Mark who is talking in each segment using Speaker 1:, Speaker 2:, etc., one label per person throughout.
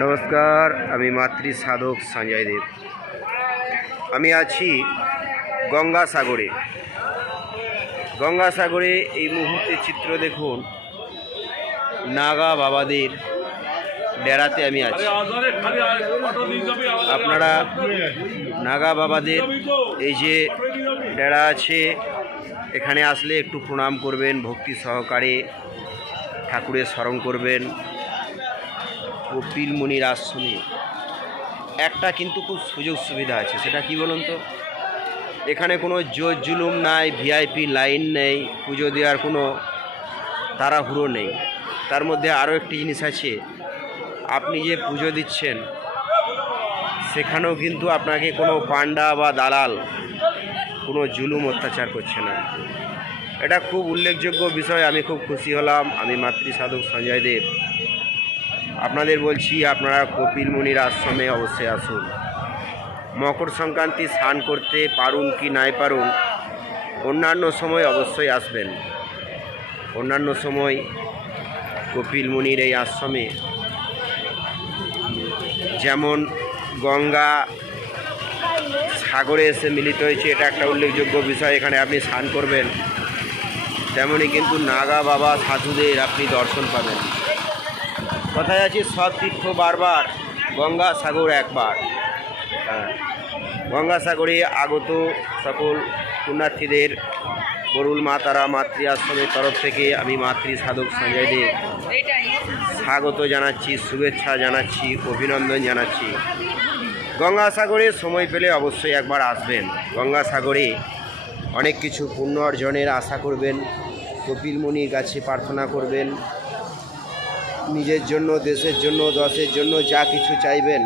Speaker 1: নমস্কার আমি মাতৃ সাধক সঞ্জয় দেব। আমি আছি গঙ্গাসাগরে। গঙ্গাসাগরে এই মুহূর্তে চিত্র দেখুন নাগা বাবাদের ডেরাতে আমি আছি। আপনারা নাগা বাবাদের এই যে ডেরা আছে, এখানে আসলে একটু প্রণাম করবেন, ভক্তি সহকারে ঠাকুরের স্মরণ করবেন। কপিল মুনির আশ্রমে একটা কিন্তু খুব সুযোগ সুবিধা আছে, সেটা কি বলুন তো? এখানে কোনো জোর জুলুম নাই, ভিআইপি লাইন নেই, পুজো দেওয়ার কোনো তাড়াহুড়ো নেই। তার মধ্যে আরও একটি জিনিস আছে। আপনি যে পুজো দিচ্ছেন, সেখানেও কিন্তু আপনাকে কোনো পান্ডা বা দালাল, কোনো জুলুম অত্যাচার করছে না। এটা খুব উল্লেখযোগ্য বিষয়, আমি খুব খুশি হলাম। আমি মাতৃ সাধক সঞ্জয় দেব। আপনাদের বলছি, আপনারা কপিল আশ্রমে অবশ্যই আসুন। মকর সংক্রান্তি স্নান করতে পারুন কি নাই পারুন, অন্যান্য সময় অবশ্যই আসবেন। অন্যান্য সময় কপিল মুনির এই আশ্রমে। যেমন গঙ্গা সাগরে এসে মিলিত হয়েছে, এটা একটা উল্লেখযোগ্য বিষয়, এখানে আপনি স্নান করবেন। তেমনই কিন্তু নাগা বাবা সাধুদের আপনি দর্শন পাবেন। কথায় আছে সব তীর্থ বারবার, গঙ্গা সাগর একবার। হ্যাঁ গঙ্গাসাগরে আগত সকল পুণ্যার্থীদের বরুল মা, তারা মাতৃ আশ্রমের তরফ থেকে আমি মাতৃ সাধক সঞ্জয় দেব স্বাগত জানাচ্ছি, শুভেচ্ছা জানাচ্ছি, অভিনন্দন জানাচ্ছি। গঙ্গাসাগরে সময় পেলে অবশ্যই একবার আসবেন। গঙ্গাসাগরে অনেক কিছু পুণ্য অর্জনের আশা করবেন, কপিল মুনির কাছে প্রার্থনা করবেন, নিজের জন্য, দেশের জন্য, দশের জন্য যা কিছু চাইবেন।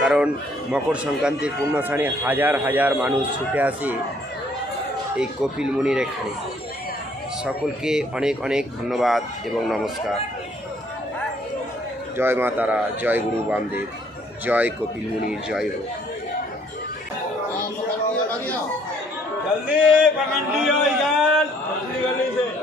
Speaker 1: কারণ মকর সংক্রান্তির পূর্ণস্থানে হাজার হাজার মানুষ ছুটে আসে। এই কপিল মুনির এখানে সকলকে অনেক অনেক ধন্যবাদ এবং নমস্কার জয় মা তারা জয় গুরু বামদেব জয় কপিল মুনির জয় হোক
Speaker 2: जल्दी पकड़ लियो यार जल्दी जल्दी से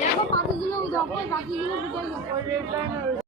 Speaker 3: দেখো পাখিগুলো দেখো পাখিগুলো